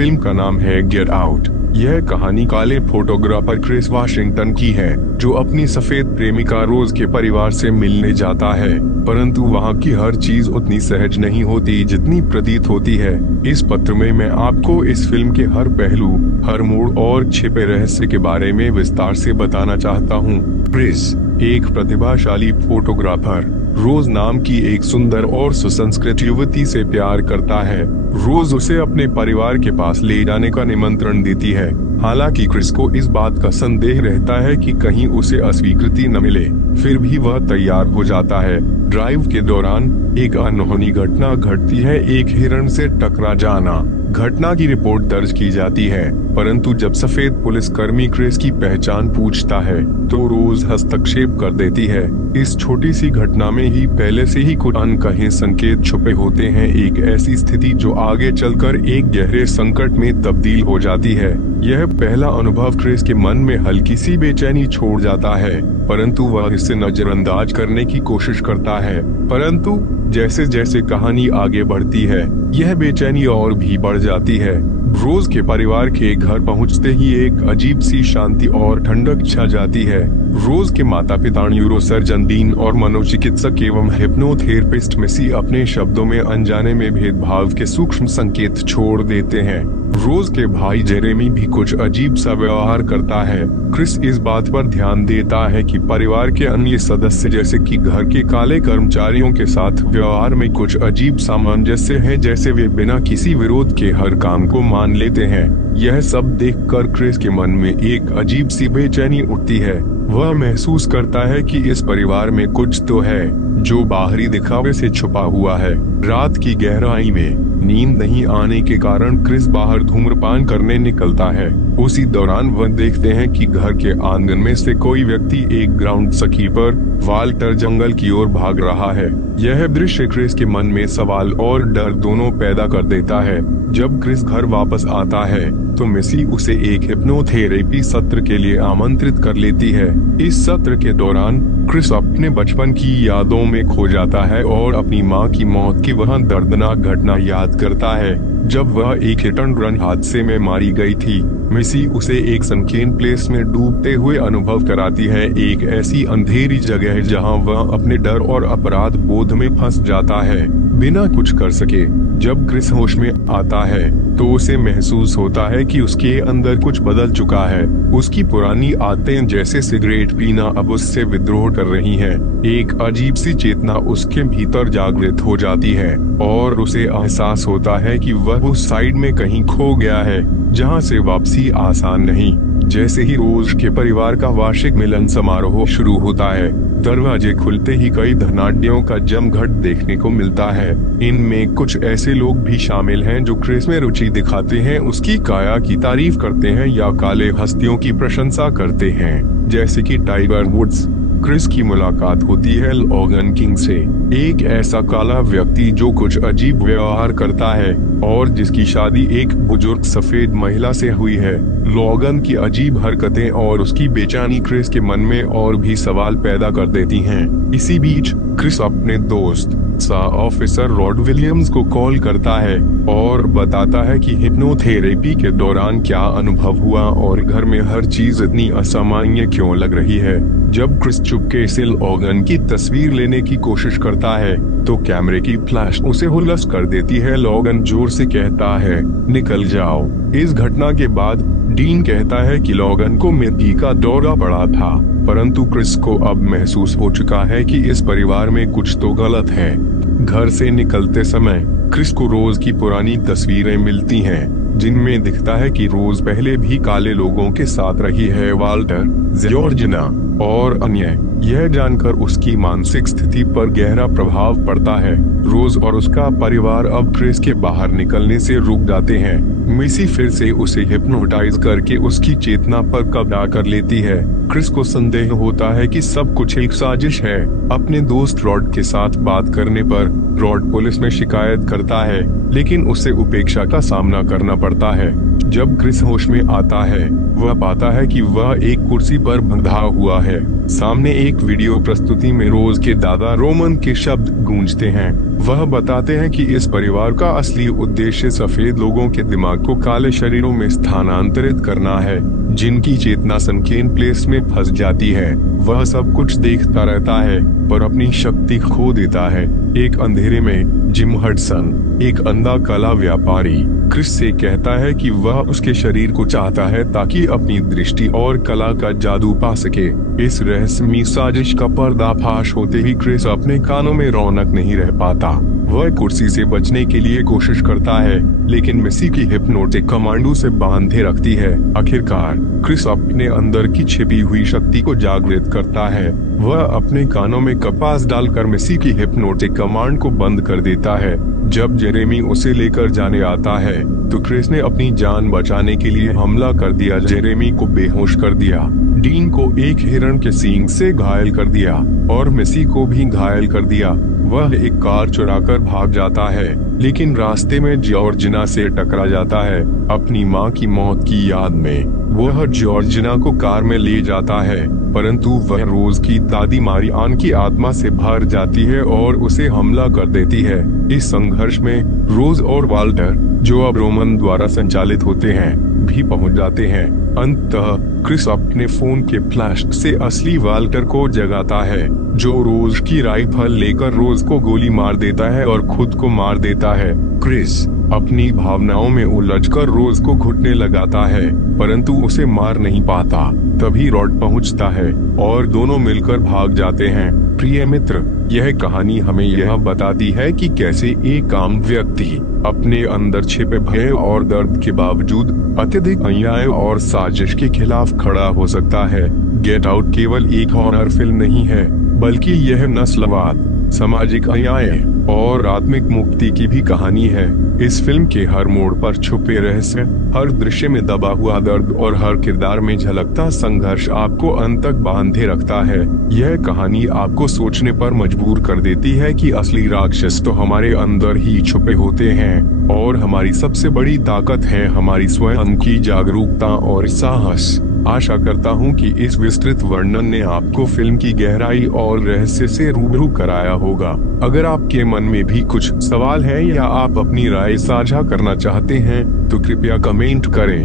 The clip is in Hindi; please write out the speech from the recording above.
फिल्म का नाम है गेट आउट। यह कहानी काले फोटोग्राफर क्रिस वाशिंगटन की है, जो अपनी सफेद प्रेमिका रोज के परिवार से मिलने जाता है, परंतु वहाँ की हर चीज उतनी सहज नहीं होती जितनी प्रतीत होती है। इस पत्र में मैं आपको इस फिल्म के हर पहलू, हर मोड़ और छिपे रहस्य के बारे में विस्तार से बताना चाहता हूँ। क्रिस एक प्रतिभाशाली फोटोग्राफर रोज नाम की एक सुंदर और सुसंस्कृत युवती से प्यार करता है। रोज उसे अपने परिवार के पास ले जाने का निमंत्रण देती है। हालांकि क्रिस को इस बात का संदेह रहता है कि कहीं उसे अस्वीकृति न मिले, फिर भी वह तैयार हो जाता है। ड्राइव के दौरान एक अनहोनी घटना घटती है, एक हिरण से टकरा जाना। घटना की रिपोर्ट दर्ज की जाती है, परंतु जब सफेद पुलिसकर्मी क्रिस की पहचान पूछता है तो रोज हस्तक्षेप कर देती है। इस छोटी सी घटना में ही पहले से ही कुछ अनकहे संकेत छुपे होते हैं, एक ऐसी स्थिति जो आगे चलकर एक गहरे संकट में तब्दील हो जाती है। यह पहला अनुभव क्रिस के मन में हल्की सी बेचैनी छोड़ जाता है, परंतु वह इसे नजरअंदाज करने की कोशिश करता है। परंतु जैसे जैसे कहानी आगे बढ़ती है, यह बेचैनी और भी बढ़ जाती है। रोज के परिवार के घर पहुंचते ही एक अजीब सी शांति और ठंडक छा जाती है। रोज के माता पिता न्यूरोसर्जन डीन और मनोचिकित्सक एवं हिप्नोथेरेपिस्ट मेसी अपने शब्दों में अनजाने में भेदभाव के सूक्ष्म संकेत छोड़ देते हैं। रोज के भाई जेरेमी भी कुछ अजीब सा व्यवहार करता है। क्रिस इस बात पर ध्यान देता है कि परिवार के अन्य सदस्य जैसे कि घर के काले कर्मचारियों के साथ व्यवहार में कुछ अजीब सामंजस्य है, जैसे वे बिना किसी विरोध के हर काम को मान लेते हैं। यह सब देखकर क्रिस के मन में एक अजीब सी बेचैनी उठती है। वह महसूस करता है कि इस परिवार में कुछ तो है जो बाहरी दिखावे से छुपा हुआ है। रात की गहराई में नींद नहीं आने के कारण क्रिस बाहर धूम्रपान करने निकलता है। उसी दौरान वह देखते हैं कि घर के आंगन में से कोई व्यक्ति एक ग्राउंड सखी पर वाल्टर जंगल की ओर भाग रहा है। यह दृश्य क्रिस के मन में सवाल और डर दोनों पैदा कर देता है। जब क्रिस घर वापस आता है तो मेसी उसे एक हिप्नोथेरेपी सत्र के लिए आमंत्रित कर लेती है। इस सत्र के दौरान क्रिस अपने बचपन की यादों में खो जाता है और अपनी मां की मौत की वह दर्दनाक घटना याद करता है, जब वह एक हिट एंड रन हादसे में मारी गई थी। मेसी उसे एक सनकेन प्लेस में डूबते हुए अनुभव कराती है, एक ऐसी अंधेरी जगह जहां वह अपने डर और अपराध बोध में फंस जाता है बिना कुछ कर सके। जब क्रिस होश में आता है तो उसे महसूस होता है कि उसके अंदर कुछ बदल चुका है। उसकी पुरानी आदतें जैसे सिगरेट पीना अब उससे विद्रोह कर रही हैं। एक अजीब सी चेतना उसके भीतर जागृत हो जाती है और उसे एहसास होता है कि वह उस साइड में कहीं खो गया है जहां से वापसी आसान नहीं। जैसे ही रोज के परिवार का वार्षिक मिलन समारोह शुरू होता है, दरवाजे खुलते ही कई धनाढ्यों का जमघट देखने को मिलता है। इनमें कुछ ऐसे लोग भी शामिल हैं जो क्रिस में रुचि दिखाते हैं, उसकी काया की तारीफ करते हैं या काले हस्तियों की प्रशंसा करते हैं, जैसे कि टाइगर वुड्स। क्रिस की मुलाकात होती है लॉगन किंग से, एक ऐसा काला व्यक्ति जो कुछ अजीब व्यवहार करता है और जिसकी शादी एक बुजुर्ग सफेद महिला से हुई है। लॉगन की अजीब हरकतें और उसकी बेचैनी क्रिस के मन में और भी सवाल पैदा कर देती हैं। इसी बीच क्रिस अपने दोस्त ऑफिसर रॉड विलियम्स को कॉल करता है और बताता है कि हिप्नोथेरेपी के दौरान क्या अनुभव हुआ और घर में हर चीज इतनी असामान्य क्यों लग रही है। जब क्रिस चुपके से लॉगन की तस्वीर लेने की कोशिश करता है तो कैमरे की फ्लैश उसे हुलस कर देती है। लॉगन जोर से कहता है, निकल जाओ। इस घटना के बाद डीन कहता है कि लॉगन को मिर्गी का दौरा पड़ा था, परंतु क्रिस को अब महसूस हो चुका है कि इस परिवार में कुछ तो गलत है। घर से निकलते समय क्रिस को रोज की पुरानी तस्वीरें मिलती हैं, जिनमें दिखता है कि रोज पहले भी काले लोगों के साथ रही है, वाल्टर, जॉर्जिना और अन्य। यह जानकर उसकी मानसिक स्थिति पर गहरा प्रभाव पड़ता है। रोज और उसका परिवार अब क्रिस के बाहर निकलने से रुक जाते हैं। मेसी फिर से उसे हिप्नोटाइज करके उसकी चेतना पर कब्जा कर लेती है। क्रिस को संदेह होता है कि सब कुछ एक साजिश है। अपने दोस्त रॉड के साथ बात करने पर रॉड पुलिस में शिकायत करता है, लेकिन उसे उपेक्षा का सामना करना पड़ता है। जब क्रिस होश में आता है, वह पाता है कि वह एक कुर्सी पर बंधा हुआ है। सामने एक वीडियो प्रस्तुति में रोज के दादा रोमन के शब्द गूंजते हैं। वह बताते हैं कि इस परिवार का असली उद्देश्य सफेद लोगों के दिमाग को काले शरीरों में स्थानांतरित करना है, जिनकी चेतना सनकेन प्लेस में फंस जाती है। वह सब कुछ देखता रहता है पर अपनी शक्ति खो देता है। एक अंधेरे में जिम हडसन, एक अंधा कला व्यापारी, क्रिस से कहता है कि वह उसके शरीर को चाहता है ताकि अपनी दृष्टि और कला का जादू पा सके। इस रहस्यमयी साजिश का पर्दाफाश होते ही क्रिस अपने कानों में रौनक नहीं रह पाता। वह कुर्सी से बचने के लिए कोशिश करता है, लेकिन मिसी की हिप्नोटिक कमांडो से बांधे रखती है। आखिरकार क्रिस अपने अंदर की छिपी हुई शक्ति को जागृत करता है। वह अपने कानों में कपास डालकर मिसी की हिप्नोटिक कमांड को बंद कर देता है। जब जेरेमी उसे लेकर जाने आता है तो क्रिस ने अपनी जान बचाने के लिए हमला कर दिया। जेरेमी को बेहोश कर दिया, डीन को एक हिरण के सींग से घायल कर दिया और मिसी को भी घायल कर दिया। वह एक कार चुराकर भाग जाता है, लेकिन रास्ते में जॉर्जिना से टकरा जाता है। अपनी माँ की मौत की याद में वह जॉर्जिना को कार में ले जाता है, परंतु वह रोज की दादी मारियान की आत्मा से भर जाती है और उसे हमला कर देती है। इस संघर्ष में रोज और वाल्टर, जो अब रोमन द्वारा संचालित होते हैं, भी पहुंच जाते हैं। अंततः क्रिस अपने फोन के फ्लैश से असली वाल्टर को जगाता है, जो रोज की राइफल लेकर रोज को गोली मार देता है और खुद को मार देता है। क्रिस अपनी भावनाओं में उलझकर रोज को घुटने लगाता है, परंतु उसे मार नहीं पाता। तभी रॉड पहुंचता है और दोनों मिलकर भाग जाते हैं। प्रिय मित्र, यह कहानी हमें यह बताती है कि कैसे एक आम व्यक्ति अपने अंदर छिपे भय और दर्द के बावजूद अत्यधिक अन्याय और साजिश के खिलाफ खड़ा हो सकता है। गेट आउट केवल एक हॉरर फिल्म नहीं है, बल्कि यह नस्लवाद, सामाजिक अन्याय और आत्मिक मुक्ति की भी कहानी है। इस फिल्म के हर मोड़ पर छुपे रहस्य, हर दृश्य में दबा हुआ दर्द और हर किरदार में झलकता संघर्ष आपको अंत तक बांधे रखता है। यह कहानी आपको सोचने पर मजबूर कर देती है कि असली राक्षस तो हमारे अंदर ही छुपे होते हैं और हमारी सबसे बड़ी ताकत है हमारी स्वयं की जागरूकता और साहस। आशा करता हूं कि इस विस्तृत वर्णन ने आपको फिल्म की गहराई और रहस्य से रूबरू कराया होगा। अगर आपके मन में भी कुछ सवाल है या आप अपनी राय साझा करना चाहते हैं तो कृपया कमेंट करें।